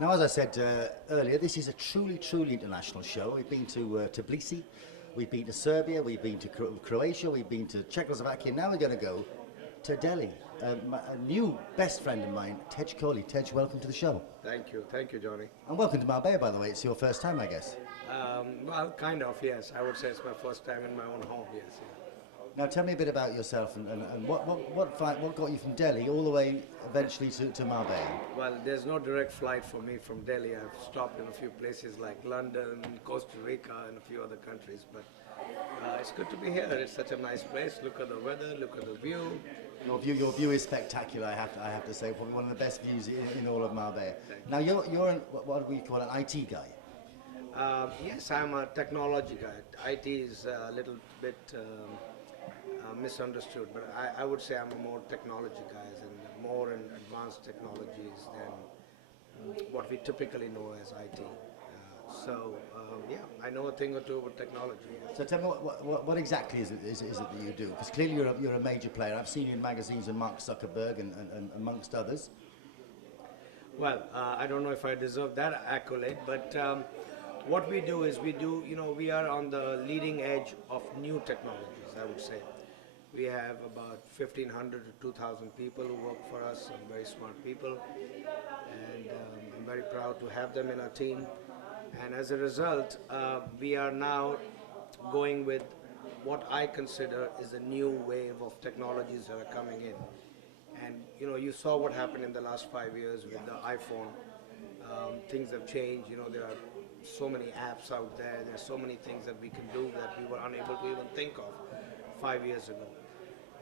Now, as I said earlier, this is a truly international show. We've been to Tbilisi, we've been to Serbia, we've been to Croatia, we've been to Czechoslovakia. Now we're going to go to Delhi. A new best friend of mine, Tej Kohli. Tej, welcome to the show. Thank you, Johnny. And welcome to Marbella, by the way. It's your first time, I guess. Well, kind of, yes. I would say it's my first time in my own home, yes. Yeah. Now, tell me a bit about yourself and what got you from Delhi all the way eventually to Marbella? Well, there's no direct flight for me from Delhi. I've stopped in a few places like London, Costa Rica, and a few other countries. But it's good to be here. It's such a nice place. Look at the weather. Look at the view. Your view is spectacular. I have to say, probably one of the best views in all of Marbella. Now, you're what do we call an IT guy? Yes, I'm a technology guy. IT is a little bit misunderstood, but I would say I'm a more technology guy and more in advanced technologies than what we typically know as IT. Yeah, I know a thing or two about technology. So tell me, what exactly is it that you do? Because clearly you're a major player. I've seen you in magazines with Mark Zuckerberg and amongst others. Well, I don't know if I deserve that accolade, but what we do is we are on the leading edge of new technologies, I would say. We have about 1,500 to 2,000 people who work for us, some very smart people, and I'm very proud to have them in our team. And as a result, we are now going with what I consider is a new wave of technologies that are coming in. And you saw what happened in the last 5 years with the iPhone. Things have changed. There are so many apps out there. There are so many things that we can do that we were unable to even think of 5 years ago.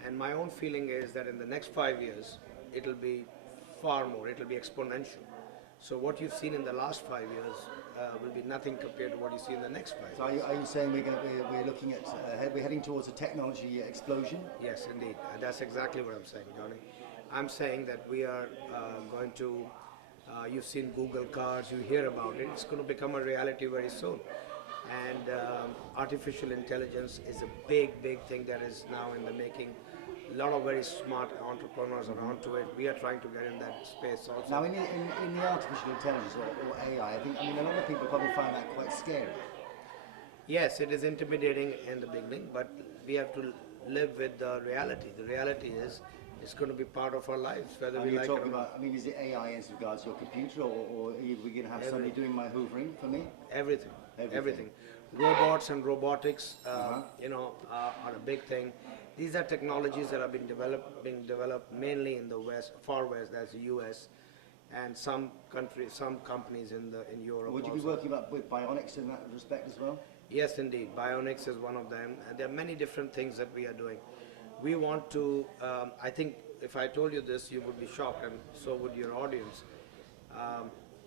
And my own feeling is that in the next 5 years, it'll be far more. It'll be exponential. So what you've seen in the last 5 years will be nothing compared to what you see in the next 5 years. So are you saying we're looking at we're heading towards a technology explosion? Yes, indeed. That's exactly what I'm saying, Johnny. I'm saying that we are going to. You've seen Google cars. You hear about it. It's going to become a reality very soon. And artificial intelligence is a big thing that is now in the making. A lot of very smart entrepreneurs are onto it. We are trying to get in that space also. Now, in the artificial intelligence or AI, I mean, a lot of people probably find that quite scary. Yes, it is intimidating in the beginning, but we have to live with the reality. The reality is it's going to be part of our lives, whether we like it or not. I mean, is it AI as regards your computer, or are we going to have somebody doing my hoovering for me? Everything. Robots and robotics, are a big thing. These are technologies that have been developed mainly in the West, far West, that's the US, and some companies in Europe. Would you be working with bionics in that respect as well? Yes, indeed. Bionics is one of them. And there are many different things that we are doing. We want to, I think if I told you this, you would be shocked, and so would your audience.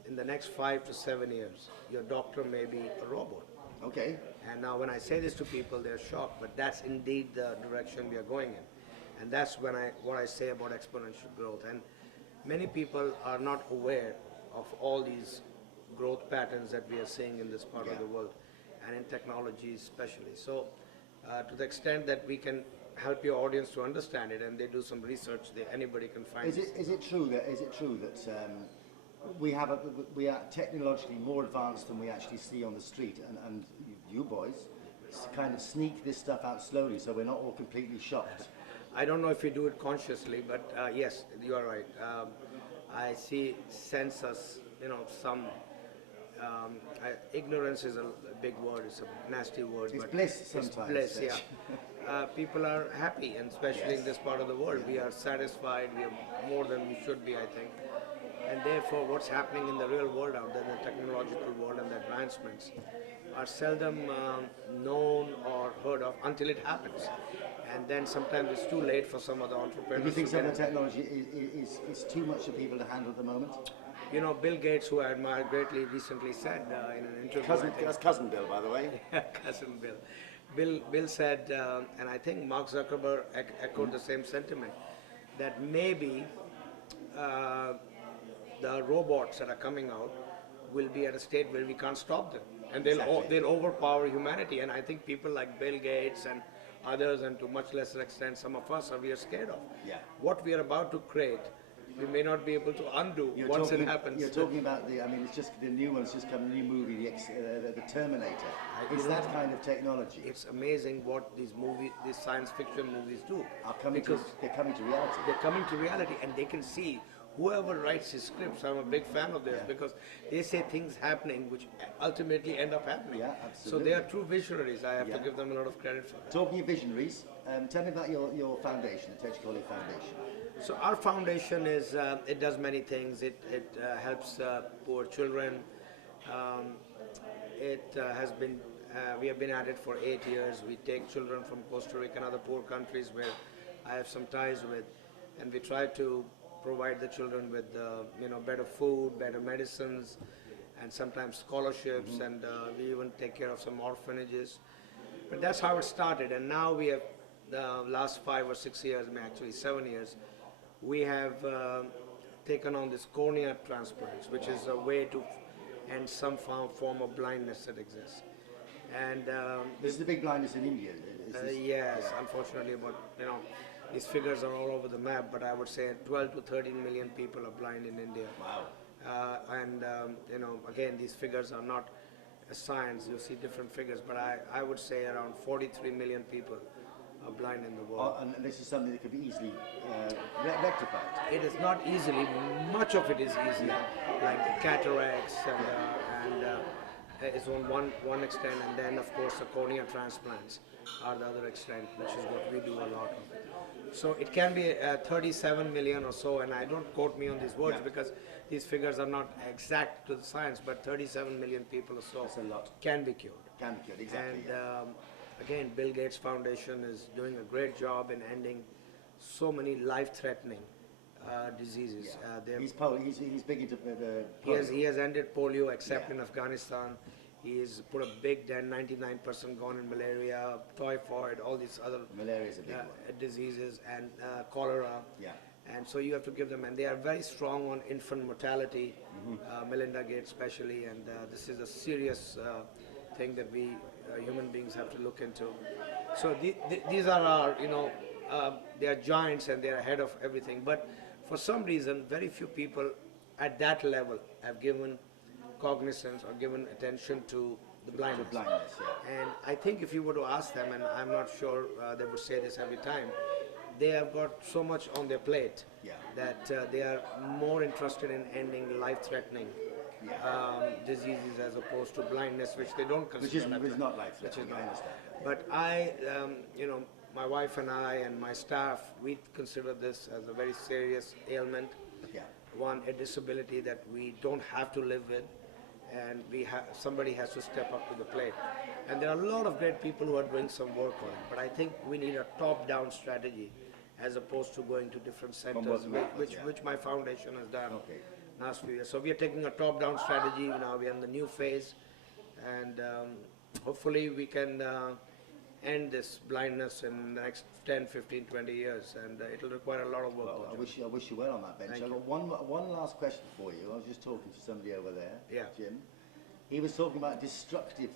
In the next 5 to 7 years, your doctor may be a robot. Okay. And now when I say this to people, they're shocked, but that's indeed the direction we are going in. And that's what I say about exponential growth. And many people are not aware of all these growth patterns that we are seeing in this part of the world, and in technology especially. So to the extent that we can help your audience to understand it, and they do some research, anybody can find it. Is it true that we are technologically more advanced than we actually see on the street, and you boys kind of sneak this stuff out slowly, so we're not all completely shocked? I don't know if we do it consciously, but yes, you are right. I sense us, some ignorance is a big word. It's a nasty word. It's but bliss sometimes. It's bliss, yeah. People are happy, and especially in this part of the world, we are satisfied. We are more than we should be, I think. And therefore, what's happening in the real world out there, the technological world and the advancements, are seldom known or heard of until it happens. And then sometimes it's too late for some of the entrepreneurs. Do you think some of the technology is too much for people to handle at the moment? Bill Gates, who I admire greatly, recently said in an interview. That's Cousin Bill, by the way. Cousin Bill. Bill said, and I think Mark Zuckerberg echoed the same sentiment, that maybe the robots that are coming out will be at a state where we can't stop them, and they'll overpower humanity. And I think people like Bill Gates and others, and to much lesser extent some of us, we are scared of. Yeah. What we are about to create we may not be able to undo once it happens. You're talking about I mean, it's just the new one's just come, the new movie, the Terminator. It's that kind of technology. It's amazing what these science fiction movies do. They're coming to reality. They're coming to reality, and they can see whoever writes his scripts. I'm a big fan of theirs because they say things happening which ultimately end up happening. Yeah, absolutely. So they are true visionaries. I have to give them a lot of credit for that. Talking of visionaries, tell me about your foundation, the Tej Kohli Foundation. So our foundation is, it does many things. It helps poor children. We have been at it for 8 years. We take children from Costa Rica and other poor countries where I have some ties with, and we try to provide the children with better food, better medicines, and sometimes scholarships, and we even take care of some orphanages. But that's how it started, and now we have the last 5 or 6 years, actually 7 years, we have taken on this cornea transplants, which is a way to end some form of blindness that exists. And this is the big blindness in India. Yes, unfortunately, but these figures are all over the map. But I would say 12 to 13 million people are blind in India. Wow. Again, these figures are not a science. You see different figures, but I would say around 43 million people are blind in the world. And this is something that could be easily rectified. It is not easily. Much of it is easy, like cataracts is on one extent, and then of course the cornea transplants are the other extent, which is what we do a lot of. So it can be 37 million or so, and I don't quote me on these words because these figures are not exact to the science, but 37 million people or so can be cured. Can be cured, exactly. And again, Bill Gates Foundation is doing a great job in ending so many life-threatening diseases. He's big into polio. He has ended polio, except in Afghanistan. He's put a big dent, 99% gone in malaria, typhoid, all these other diseases, and cholera. Yeah. And so you have to give them, and they are very strong on infant mortality, Melinda Gates especially, and this is a serious thing that we human beings have to look into. So these are our, they are giants and they are ahead of everything. But for some reason, very few people at that level have given cognizance or given attention to the blindness. And I think if you were to ask them, and I'm not sure they would say this every time, they have got so much on their plate that they are more interested in ending life-threatening diseases as opposed to blindness, which they don't consider. Which is not life-threatening, I understand. But my wife and I and my staff, we consider this as a very serious ailment. One, a disability that we don't have to live with, and somebody has to step up to the plate. And there are a lot of great people who are doing some work on it, but I think we need a top-down strategy as opposed to going to different centers, which my foundation has done last few years. So we are taking a top-down strategy. Now we are in the new phase, and hopefully we can end this blindness in the next 10, 15, 20 years, and it will require a lot of work. Well, I wish you well on that bench. I've got one last question for you. I was just talking to somebody over there, Jim. He was talking about destructive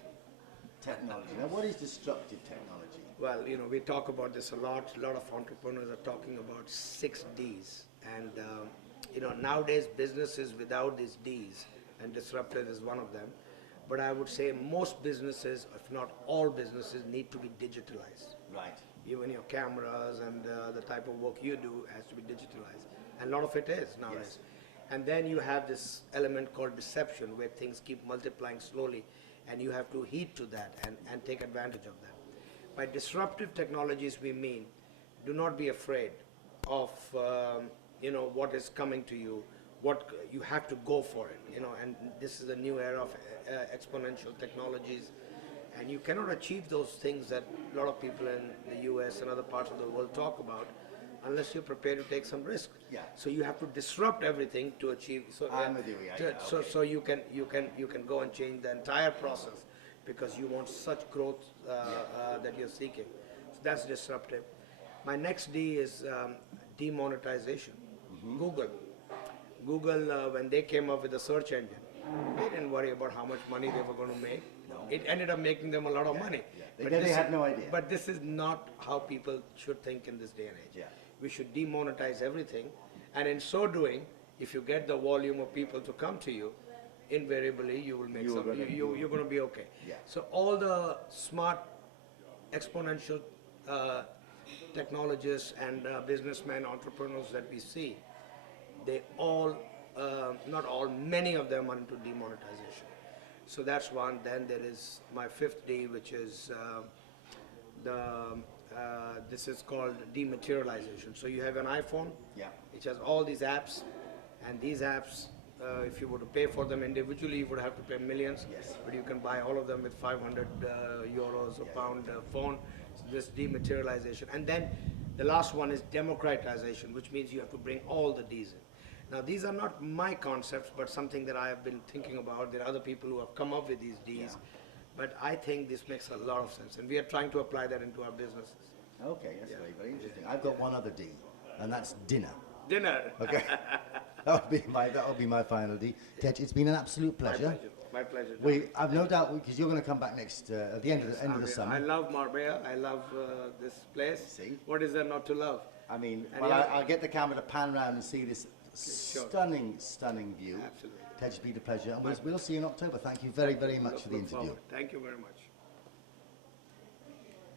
technology. Now, what is destructive technology? Well, we talk about this a lot. A lot of entrepreneurs are talking about 6 Ds, and nowadays businesses without these Ds, and disruptive is one of them. But I would say most businesses, if not all businesses, need to be digitalized. Right. Even your cameras and the type of work you do has to be digitalized. And a lot of it is nowadays. And then you have this element called deception, where things keep multiplying slowly, and you have to heed to that and take advantage of that. By disruptive technologies, we mean do not be afraid of what is coming to you. What you have to go for it, and this is a new era of exponential technologies, and you cannot achieve those things that a lot of people in the US and other parts of the world talk about unless you're prepared to take some risk. So you have to disrupt everything to achieve. So I'm with you. So you can go and change the entire process because you want such growth that you're seeking. So that's disruptive. My next D is demonetization. Google, when they came up with the search engine, they didn't worry about how much money they were going to make. It ended up making them a lot of money. They had no idea. But this is not how people should think in this day and age. We should demonetize everything And in so doing, if you get the volume of people to come to you, invariably you will make some, you're going to be okay. Yeah. So all the smart exponential technologists and businessmen, entrepreneurs that we see, they all, not all, many of them are into demonetization. So that's one. Then there is my fifth D, which is this is called dematerialization. So you have an iPhone, Yeah. which has all these apps, and these apps, if you were to pay for them individually, you would have to pay millions. Yes. But you can buy all of them with 500 euros or pound phone. So this dematerialization, and then the last one is democratization, which means you have to bring all the Ds in. Now these are not my concepts, but something that I have been thinking about. There are other people who have come up with these Ds. Yeah. But I think this makes a lot of sense, and we are trying to apply that into our businesses. Okay, that's very, very interesting. I've got one other D, and that's dinner. Dinner. Okay. That would be my final D. Tej, it's been an absolute pleasure. My pleasure. I've no doubt, because you're going to come back next, at the end of the summer. I love Marbella. I love this place. See? What is there not to love? I mean, And well, yeah. I'll get the camera to pan around and see this stunning, stunning view. Absolutely. Tej, it's been a pleasure. And we'll see you in October. Thank you very, very much for the Look interview. forward. Thank you very much.